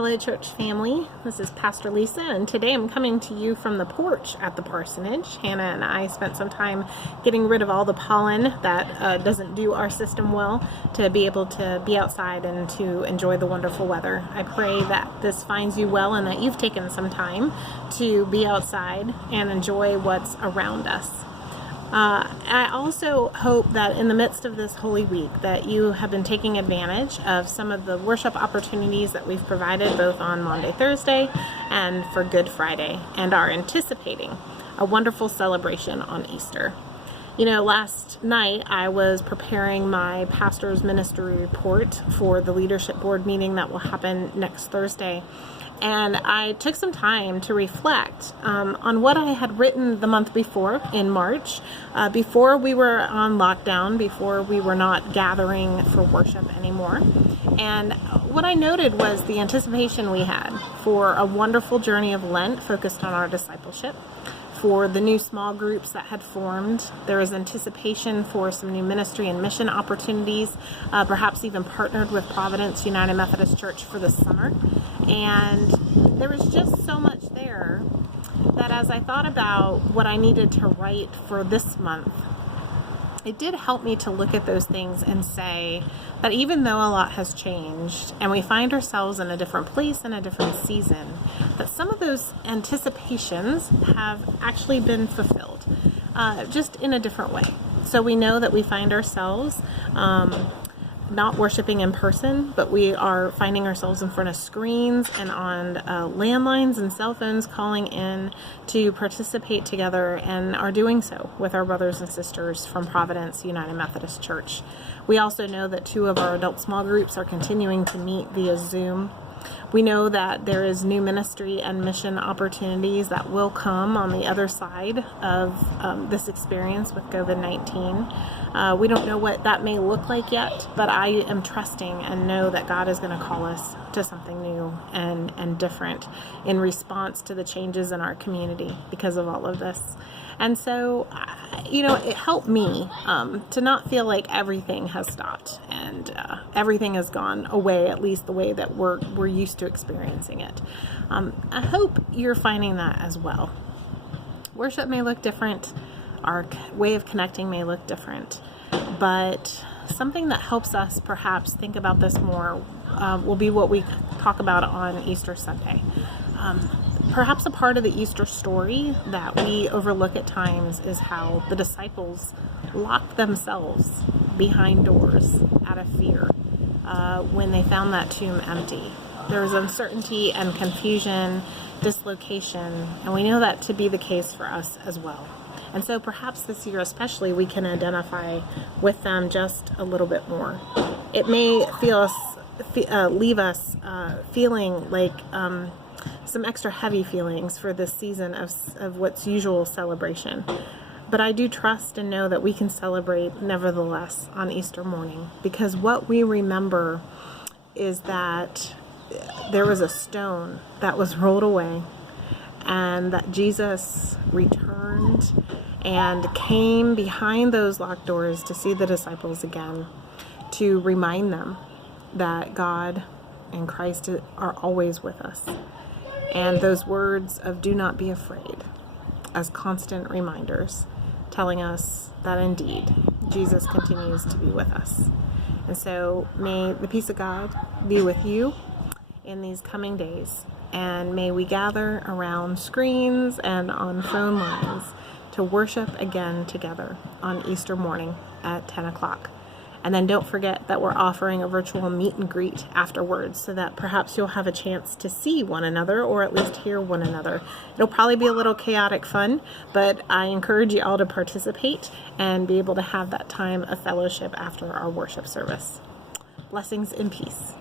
Hello, church family. This is Pastor Lisa, and today I'm coming to you from the porch at the parsonage. Hannah and I spent some time getting rid of all the pollen that doesn't do our system well to be able to be outside and to enjoy the wonderful weather. I pray that this finds you well and that you've taken some time to be outside and enjoy what's around us. I also hope that in the midst of this Holy Week that you have been taking advantage of some of the worship opportunities that we've provided both on Maundy, Thursday and for Good Friday, and are anticipating a wonderful celebration on Easter. You know, last night I was preparing my pastor's ministry report for the leadership board meeting that will happen next Thursday. And I took some time to reflect on what I had written the month before in March, before we were on lockdown, before we were not gathering for worship anymore. And what I noted was the anticipation we had for a wonderful journey of Lent focused on our discipleship, for the new small groups that had formed. There was anticipation for some new ministry and mission opportunities, perhaps even partnered with Providence United Methodist Church for the summer. And there was just so much there that as I thought about what I needed to write for this month, it did help me to look at those things and say that even though a lot has changed and we find ourselves in a different place in a different season, that some of those anticipations have actually been fulfilled, just in a different way. So we know that we find ourselves not worshiping in person, but we are finding ourselves in front of screens and on landlines and cell phones calling in to participate together, and are doing so with our brothers and sisters from Providence United Methodist Church. We also know that 2 of our adult small groups are continuing to meet via Zoom. We know that there is new ministry and mission opportunities that will come on the other side of this experience with COVID-19. We don't know what that may look like yet, but I am trusting and know that God is going to call us to something new and different in response to the changes in our community because of all of this. And so, it helped me to not feel like everything has stopped and everything has gone away, at least the way that we're used to experiencing it. I hope you're finding that as well. Worship may look different. Our way of connecting may look different. But something that helps us perhaps think about this more will be what we talk about on Easter Sunday. Perhaps a part of the Easter story that we overlook at times is how the disciples locked themselves behind doors out of fear when they found that tomb empty. There was uncertainty and confusion, dislocation, and we know that to be the case for us as well. And so perhaps this year especially we can identify with them just a little bit more. It may leave us feeling like some extra heavy feelings for this season of what's usual celebration. But I do trust and know that we can celebrate nevertheless on Easter morning, because what we remember is that there was a stone that was rolled away and that Jesus returned and came behind those locked doors to see the disciples again, to remind them that God and Christ are always with us. And those words of "do not be afraid" as constant reminders, telling us that indeed Jesus continues to be with us. And so may the peace of God be with you in these coming days, and may we gather around screens and on phone lines to worship again together on Easter morning at 10 o'clock. And then don't forget that we're offering a virtual meet and greet afterwards, so that perhaps you'll have a chance to see one another, or at least hear one another. It'll probably be a little chaotic fun, but I encourage you all to participate and be able to have that time of fellowship after our worship service. Blessings and peace.